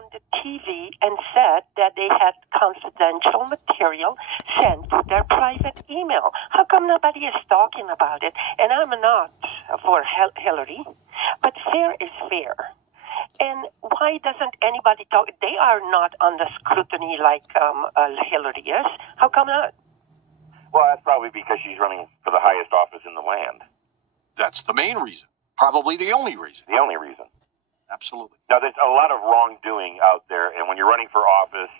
on the TV and said that they had confidential material sent to their private email. How come nobody is talking about it? And I'm not for Hillary, but fair is fair. And why doesn't anybody talk? They are not under scrutiny like Hillary is. How come not? Well, that's probably because she's running for the highest office in the land. That's the main reason. Probably the only reason. The only reason. Absolutely. Now, there's a lot of wrongdoing out there, and when you're running for office,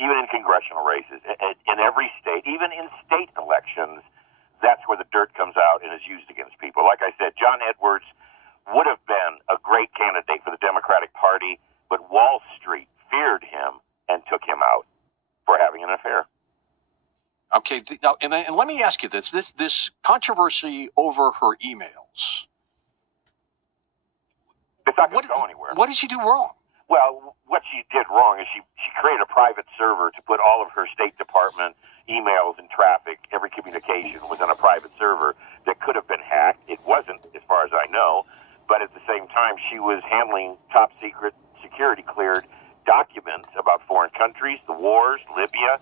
even in congressional races, in every state, even in state elections, that's where the dirt comes out and is used against people. Like I said, John Edwards would have been a great candidate for the Democratic Party, but Wall Street feared him and took him out for having an affair. Okay, now, and let me ask you this controversy over her emails. It's not going to go anywhere. What did she do wrong? Well, what she did wrong is she created a private server to put all of her State Department emails and traffic, every communication was on a private server that could have been hacked. It wasn't, as far as I know, but at the same time, she was handling top secret, security cleared documents about foreign countries, the wars, Libya,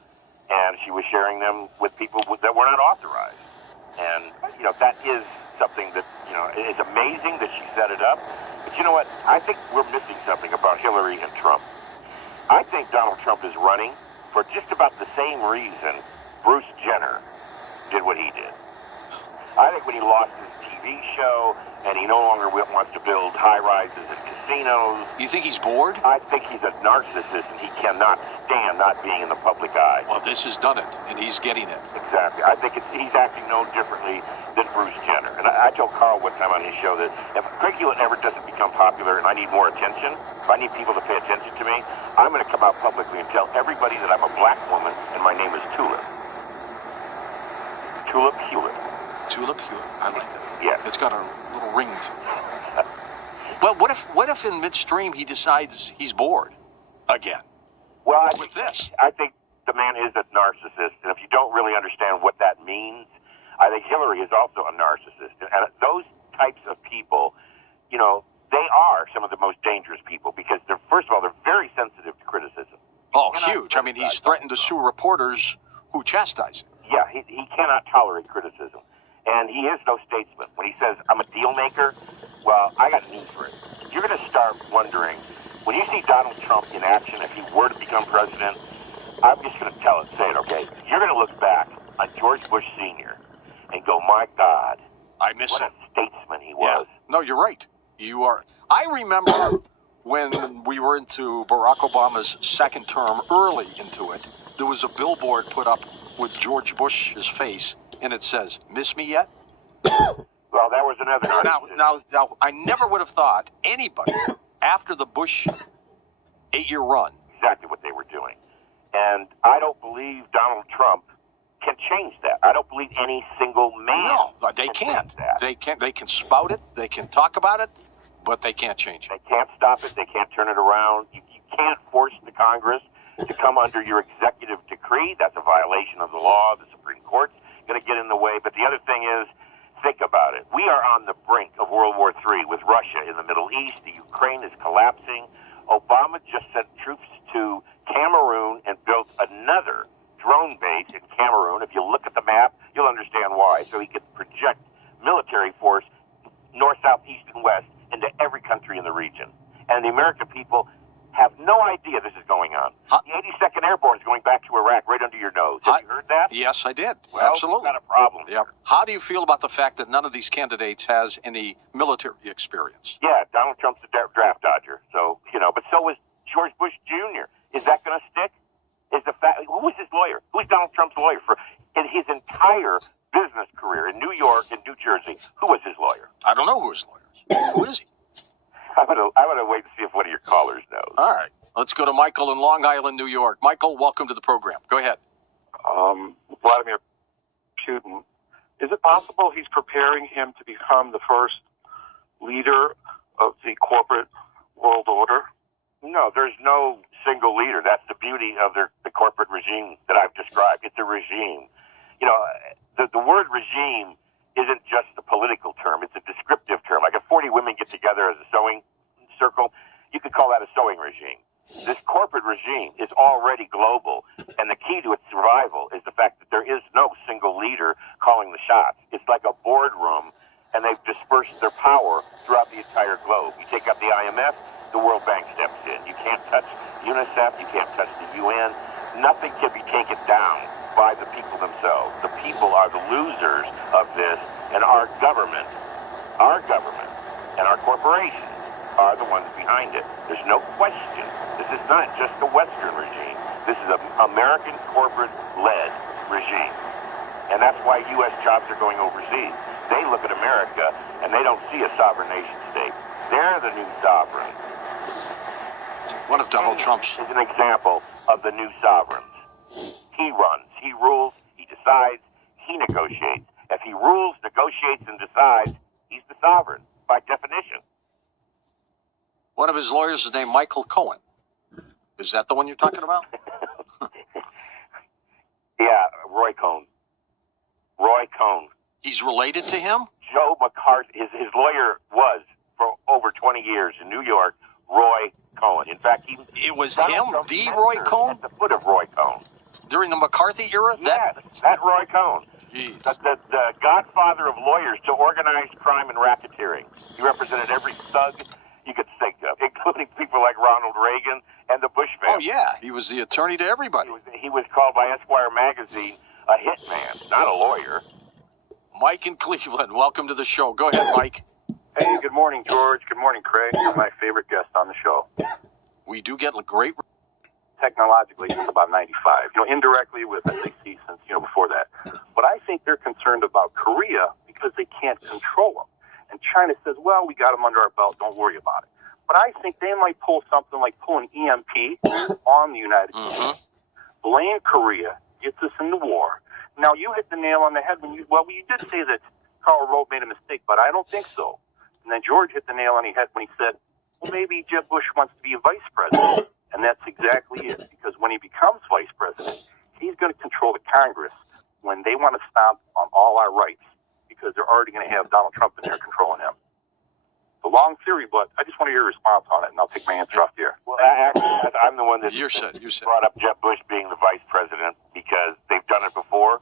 and she was sharing them with people that were not authorized. And, that is something that, is amazing that she set it up. But you know what? I think we're missing something about Hillary and Trump. I think Donald Trump is running for just about the same reason Bruce Jenner did what he did. I think when he lost his TV show and he no longer wants to build high-rises and casinos. You think he's bored? I think he's a narcissist and he cannot stand not being in the public eye. Well, this has done it, and he's getting it. Exactly. I think he's acting no differently than Bruce Jenner. And I told Carl one time on his show that if Craig Hewitt ever doesn't become popular and I need more attention, if I need people to pay attention to me, I'm going to come out publicly and tell everybody that I'm a black woman and my name is Tulip. Tulip Hewitt. Tulip Hewitt. I like that. Yeah. It's got a little ring to it. Well, what if in midstream he decides he's bored again? Well, with this, I think the man is a narcissist, and if you don't really understand what that means, I think Hillary is also a narcissist. And those types of people, they are some of the most dangerous people because first of all, they're very sensitive to criticism. Oh, huge. I mean, he's threatened to sue reporters who chastise him. Yeah, he cannot tolerate criticism. And he is no statesman. When he says, I'm a deal maker, well, I got news for it. You're going to start wondering, when you see Donald Trump in action, if he were to become president, I'm just going to say it, okay? You're going to look back on George Bush Sr. and go, my God, I miss what him. a statesman he was. Yeah. No, you're right. You are. I remember when we were into Barack Obama's second term, early into it, there was a billboard put up with George Bush's face, and it says, miss me yet? Well, that was another... Now, I never would have thought anybody, after the Bush 8-year run... Exactly what they were doing. And I don't believe Donald Trump can change that. I don't believe any single man... No, they can't. They can spout it, they can talk about it, but they can't change it. They can't stop it, they can't turn it around. You can't force the Congress to come under your executive decree. That's a violation of the law. The Supreme Court's going to get in the way. But the other thing is, think about it. We are on the brink of World War III with Russia in the Middle East. The Ukraine is collapsing. Obama just sent troops to Cameroon and built another drone base in Cameroon. If you look at the map, you'll understand why. So he could project military force north, south, east, and west into every country in the region. And the American people have no idea this is going on. The 82nd Airborne is going back to Iraq right under your nose. Have you heard that? Yes, I did. Well, Absolutely. We've got a problem. Yeah. How do you feel about the fact that none of these candidates has any military experience? Yeah, Donald Trump's a draft dodger. So, but so is George Bush Jr. Is that going to stick? Who was his lawyer? Who's Donald Trump's lawyer for in his entire business career in New York and New Jersey? Who was his lawyer? I don't know who his lawyer is. Who is he? I'm gonna wait to see if one of your callers knows. All right. Let's go to Michael in Long Island, New York. Michael, welcome to the program. Go ahead. Vladimir Putin, is it possible he's preparing him to become the first leader of the corporate world order? No, there's no single leader. That's the beauty of the corporate regime that I've described. It's a regime. The word regime isn't just a political term. It's a descriptive term. Like if 40 women get together as a sewing circle, you could call that a sewing regime. This regime is already global, and the key to its survival is the fact that there is no single leader calling the shots. It's like a boardroom, and they've dispersed their power throughout the entire globe. You take out the IMF, the World Bank steps in. You can't touch UNICEF, you can't touch the UN. Nothing can be taken down by the people themselves. The people are the losers of this, and our government and our corporations are the ones behind it. There's no question. This is not just a Western regime. This is an American corporate-led regime. And that's why U.S. jobs are going overseas. They look at America, and they don't see a sovereign nation state. They're the new sovereign. One of Donald Trump's. Is an example of the new sovereigns. He runs, he rules, he decides, he negotiates. If he rules, negotiates, and decides, he's the sovereign, by definition. One of his lawyers is named Michael Cohen. Is that the one you're talking about? Yeah, Roy Cohn. Roy Cohn. He's related to him? Joe McCarthy, his lawyer was, for over 20 years in New York, Roy Cohen. In fact, It was Donald him, Trump the mentored Roy Cohen? at the foot of Roy Cohn. During the McCarthy era? Yes, that Roy Cohn. Jeez. The godfather of lawyers to organized crime and racketeering. He represented every thug you could think of, including people like Ronald Reagan and the Bush family. Oh, yeah. He was the attorney to everybody. He was called by Esquire magazine a hitman, not a lawyer. Mike in Cleveland, welcome to the show. Go ahead, Mike. Hey, good morning, George. Good morning, Craig. You're my favorite guest on the show. We do get great. Technologically, it's about 95. Indirectly with SAC since, before that. But I think they're concerned about Korea because they can't control them. And China says, well, we got them under our belt. Don't worry about it. But I think they might pull something like pull an EMP on the United States. Blame Korea, gets us into war. Now, you hit the nail on the head when you did say that Karl Rove made a mistake, but I don't think so. And then George hit the nail on the head when he said, well, maybe Jeb Bush wants to be a vice president. And that's exactly it, because when he becomes vice president, he's going to control the Congress when they want to stomp on all our rights, because they're already going to have Donald Trump in there controlling him. It's a long theory, but I just want to hear your response on it, and I'll take my answer off the air. Well, actually, I'm the one that You said. brought up Jeb Bush being the vice president because they've done it before,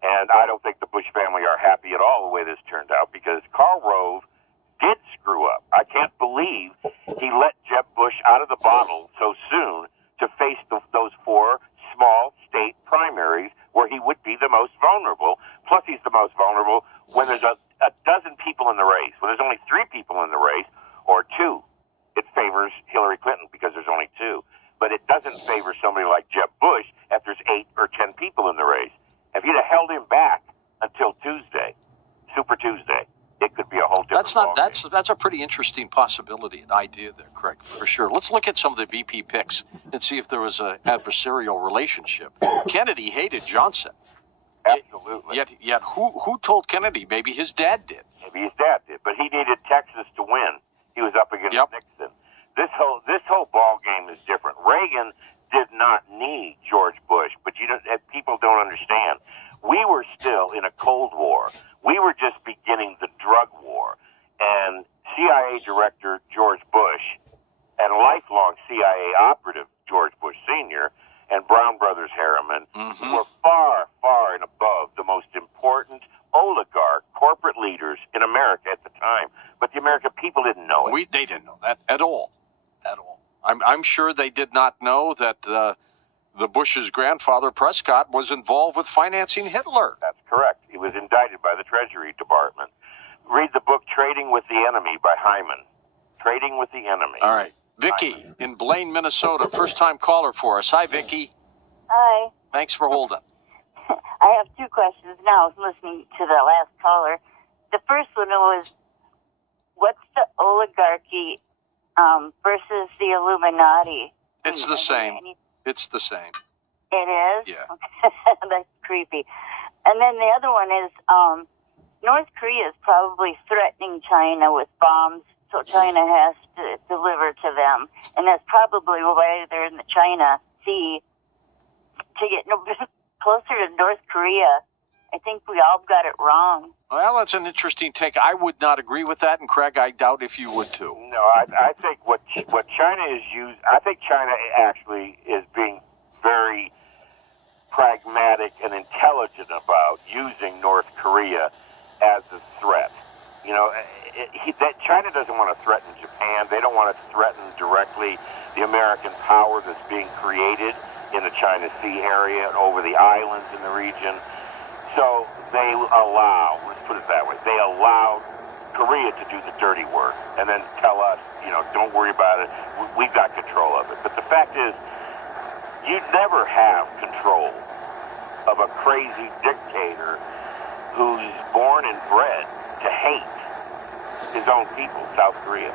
and I don't think the Bush family are happy at all the way this turned out, because Karl Rove did screw up. I can't believe he let Jeb Bush out of the bottle so soon to face those four small state primaries where he would be the most vulnerable. Plus, he's the most vulnerable when there's a dozen people in the race. When there's only three people in the race, or two, it favors Hillary Clinton because there's only two. But it doesn't favor somebody like Jeb Bush if there's 8 or 10 people in the race. If you'd have held him back until Tuesday, Super Tuesday, it could be a whole different ballgame. That's a pretty interesting possibility, an idea there, Craig, for sure. Let's look at some of the VP picks and see if there was an adversarial relationship. Kennedy hated Johnson. Absolutely. Yet who told Kennedy? Maybe his dad did. Maybe his dad did, but he needed Texas to win. He was up against Nixon. This whole ball game is different. Reagan did not need George Bush, but people don't understand. We were still in a Cold War. We were just beginning the drug war. And CIA Director George Bush and lifelong CIA operative George Bush Sr. and Brown Brothers Harriman were far, far and above the most important oligarch corporate leaders in America at the time. But the American people didn't know it. They didn't know that at all. At all. I'm sure they did not know that the Bush's grandfather, Prescott, was involved with financing Hitler. That's correct. He was indicted by the Treasury Department. Read the book Trading with the Enemy by Hyman. Trading with the Enemy. All right. Vicky in Blaine, Minnesota, first-time caller for us. Hi, Vicky. Hi. Thanks for holding. I have two questions now. I was listening to the last caller. The first one was, what's the oligarchy versus the Illuminati? It's the same. It's the same. It is? Yeah. That's creepy. And then the other one is North Korea is probably threatening China with bombs, so China has to deliver to them. And that's probably why they're in the China Sea to get closer to North Korea. I think we all got it wrong. Well, that's an interesting take. I would not agree with that, and Craig, I doubt if you would too. No, I think what China is using. I think China actually is being very pragmatic and intelligent about using North Korea as a threat. You know, that China doesn't want to threaten Japan. They don't want to threaten directly the American power that's being created in the China Sea area and over the islands in the region. So they allow, let's put it that way, they allow Korea to do the dirty work and then tell us, you know, don't worry about it. We've got control of it. But the fact is, you never have control of a crazy dictator who's born and bred to hate his own people, South Korea.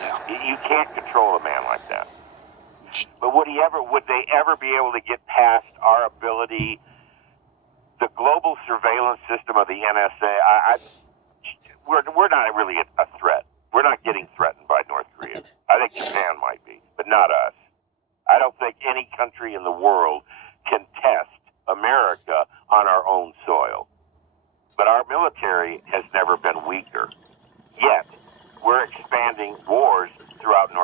Yeah. You can't control a man like that. But would they ever be able to get past our ability, the global surveillance system of the NSA? We're not really a threat. We're not getting threatened by North Korea. I think Japan might be, but not us. I don't think any country in the world can test America on our own soil. But our military has never been weaker. Yet, we're expanding wars throughout North